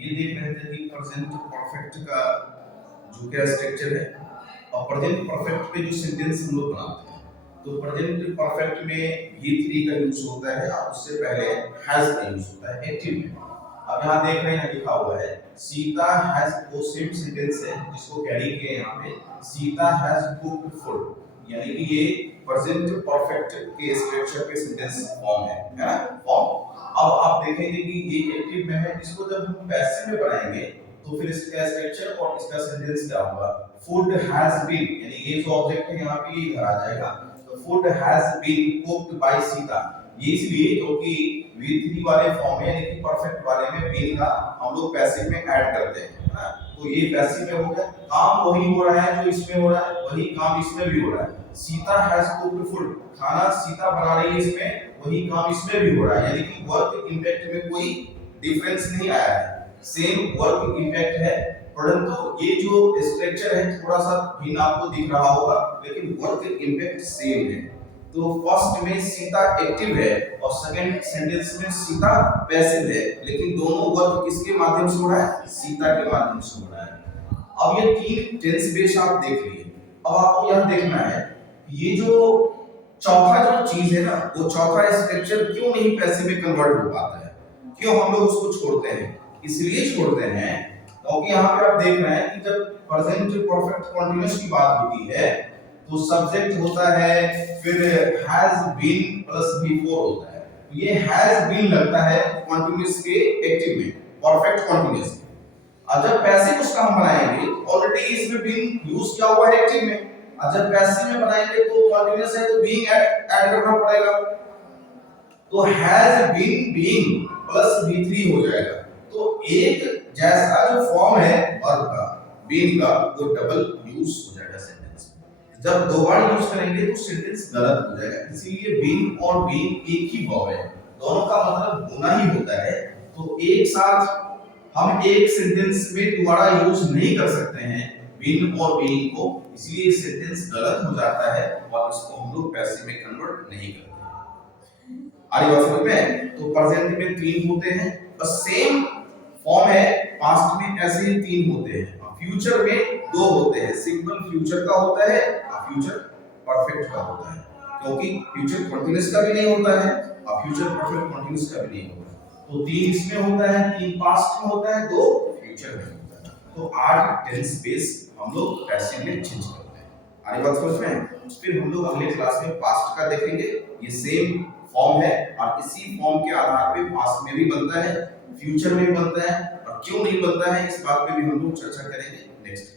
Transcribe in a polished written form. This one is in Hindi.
ये देख रहे थे कि प्रेजेंट परफेक्ट का जो क्या स्ट्रक्चर है, और प्रेजेंट परफेक्ट पे जो सेंटेंस हम लोग बनाते हैं, तो प्रेजेंट परफेक्ट में V3 का यूज होता है और उससे पहले हैज का यूज होता है एक्टिव में। अब यहाँ देख रहे हैं लिखा हुआ है सीता हैज, वो सेम सेंटेंस है जिसको कैरी किए यहाँ पे, सीता हैज कुक्ड फूड, यानी कि ये प्रेजेंट परफेक्ट के स्ट्रक्चर पे सेंटेंस फॉर्म है ना, फॉर्म। अब आप देखेंगे कि ये एक्टिव में है, इसको जब हम पैसिव में बनाएंगे तो फिर इसका स्ट्रक्चर और इसका सेंटेंस क्या होगा, फूड हैज बीन, यानी ये जो ऑब्जेक्ट है यहाँ पे इधर आ जाएगा, तो food has been cooked by Sita. ये इसलिए क्योंकि V3 वाले फॉर्म में, यानी कि परफेक्ट वाले में बीन का हम लोग पैसिव में ऐड करते हैं ना, तो ये पैसिव में हो गया, काम वही हो रहा है जो इसमें हो रहा है, वही काम इसमें भी हो रहा है। सीता हैज कुक्ड फूड, खाना सीता बना रही है इसमें, वही काम इसमें भी हो रहा है, यानी कि वर्क इंपैक्ट में कोई डिफरेंस नहीं आया है, सेम वर्क इंपैक्ट है, परंतु ये जो स्ट्रक्चर है थोड़ा सा भिन्न आपको दिख रहा होगा, लेकिन वर्क इंपैक्ट सेम है। तो फर्स्ट में सीता एक्टिव है और सेकंड सेंटेंस में सीता पैसिव है, लेकिन दोनों वर्क किसके माध्यम से हो रहा है, सीता के माध्यम से हो रहा है। अब ये तीन टेंस बेस आप देख लिए, अब आपको यह देखना है ये जो चौथा जो चीज है ना, वो चौथा स्ट्रक्चर क्यों नहीं पैसिव में कन्वर्ट हो पाता है, क्यों हम लोग उसको छोड़ते हैं, इसलिए छोड़ते हैं क्योंकि यहाँ पे आप देख रहे हैं कि जब प्रेजेंट परफेक्ट कंटीन्यूअस की बात होती है तो सब्जेक्ट होता है, फिर हैज बीन प्लस V4 होता है, ये हैज बीन लगता है कंटीन्यूअस के एक्टिव में, परफेक्ट कंटीन्यूअस। और जब पैसिव उसका हम बनाएंगे, ऑलरेडी इसमें बीन यूज किया हुआ है एक्टिव में, और जब पैसिव में बनाएंगे तो कंटीन्यूअस है तो बीइंग ऐड करना पड़ेगा, तो has been being plus V3 हो जाएगा। तो एक जैसा जो फॉर्म है वर्ब का, बीन का, वो डबल यूज हो जाएगा सेंटेंस में। जब दो बार यूज करेंगे तो सेंटेंस गलत हो जाएगा, इसीलिए बीन और बीइंग एक ही वर्ब है, दोनों का मतलब होना ही होता है, तो एक साथ हम एक सेंटेंस में दोबारा यूज नहीं कर सकते हैं बीन और बीइंग को, इसलिए सेंटेंस गलत हो जाता है और इसको हम लोग पैसिव में कन्वर्ट नहीं करते। आगे बात समझ में, तो प्रेजेंट में तीन होते हैं, बस सेम फॉर्म है, पास्ट में ऐसे ही तीन होते हैं, और फ्यूचर में दो होते हैं, सिंपल फ्यूचर का होता है और फ्यूचर परफेक्ट का होता है, क्योंकि फ्यूचर कंटीन्यूअस का भी नहीं होता है और फ्यूचर परफेक्ट कंटीन्यूअस का भी नहीं होता है। तो तीन इसमें होता है, तीन पास्ट में होता है, दो फ्यूचर में होता है। तो आज टेंस बेस हम लोग पैसिव में चेंज करते हैं। आगे बात समझ में, फिर हम लोग अगले क्लास में पास्ट का देखेंगे, ये सेम फॉर्म है और इसी फॉर्म के आधार पे पास्ट में भी बनता है, फ्यूचर में भी बनता है, और क्यों नहीं बनता है इस बात पे भी हम लोग चर्चा करेंगे नेक्स्ट।